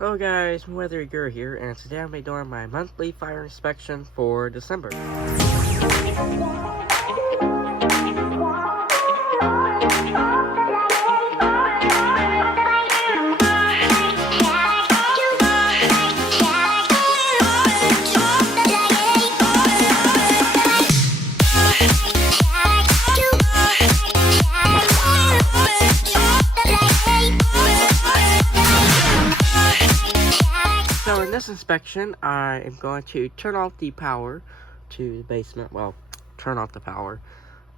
Hello guys, Weather Guru here, and today I'll be doing my monthly fire inspection for December. So in this inspection, I am going to turn off the power to the basement, well, turn off the power,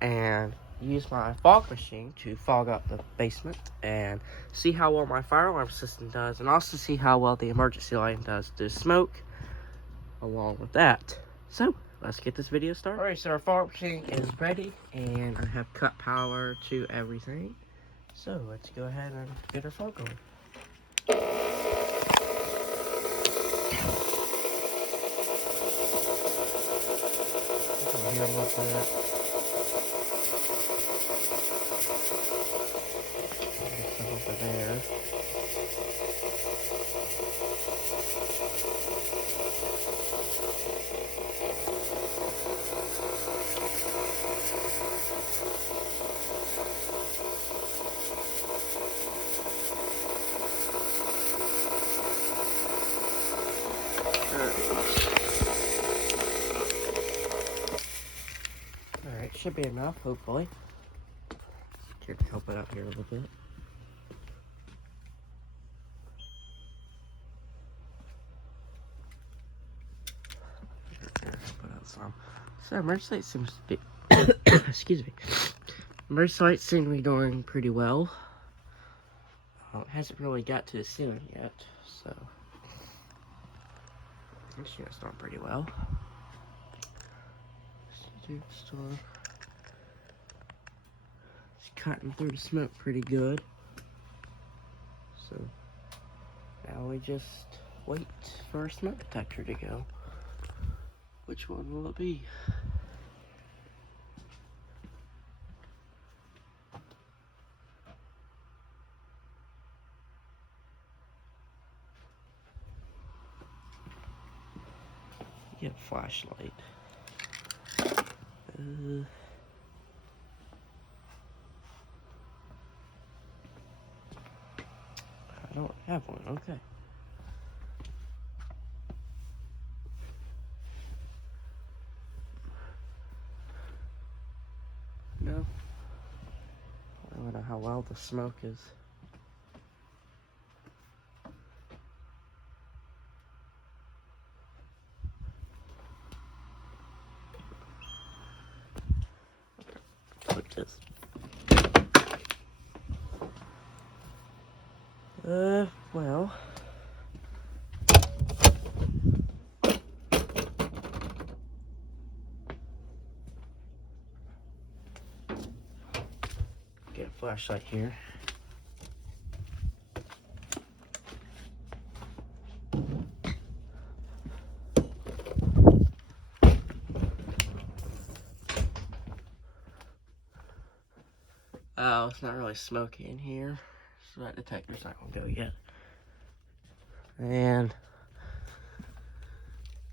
and use my fog machine to fog up the basement and see how well my fire alarm system does, and also see how well the emergency lighting does to smoke along with that. So let's get this video started. Alright, so our fog machine is ready, and I have cut power to everything. So let's go ahead and get our fog going. Here a little bit. Get some over there. Alright, should be enough, hopefully. Here to help it out here a little bit. Put out some. So, emergency light seems to be, excuse me. Emergency light seems to be doing pretty well. It hasn't really got to the ceiling yet, so. This unit's doing pretty well. It's cutting through the smoke pretty good. So now we just wait for our smoke detector to go. Which one will it be? Get a flashlight. I don't have one, okay. No. I don't know how well the smoke is. Put this. Well. Get a flashlight here. Oh, it's not really smoky in here, so that detector's not gonna go yet. And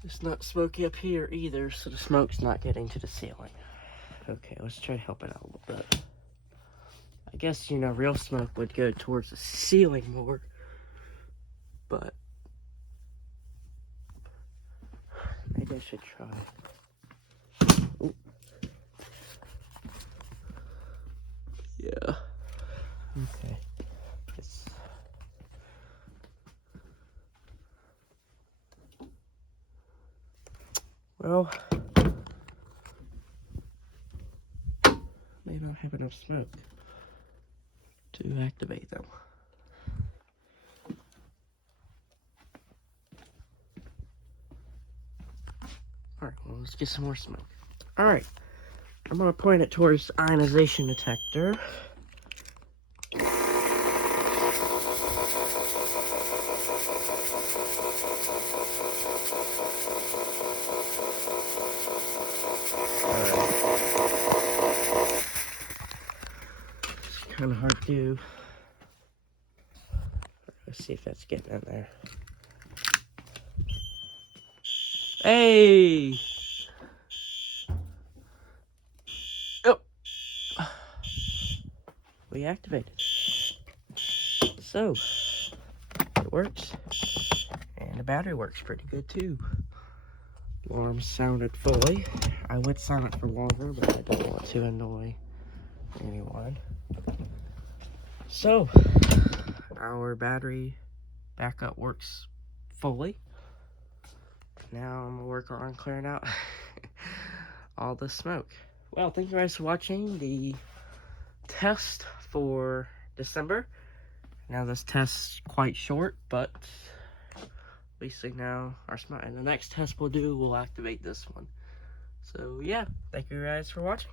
it's not smoky up here either, so the smoke's not getting to the ceiling. Okay, let's try to help it out a little bit. I guess, you know, real smoke would go towards the ceiling more, but maybe I should try. Ooh. Yeah. Okay. Well, may not have enough smoke to activate them. Alright, well, let's get some more smoke. Alright, I'm going to point it towards the ionization detector. It's kind of hard to do. Let's see if that's getting in there. Hey! Oh! We activated. So, it works. And the battery works pretty good too. Alarm sounded fully. I went silent for longer, but I don't want to annoy anyone. So, our battery backup works fully. Now I'm gonna work on clearing out all the smoke. Well, thank you guys for watching the test for December. Now this test's quite short, but at least we know our smart. And the next test we'll do, we'll activate this one. So yeah, thank you guys for watching.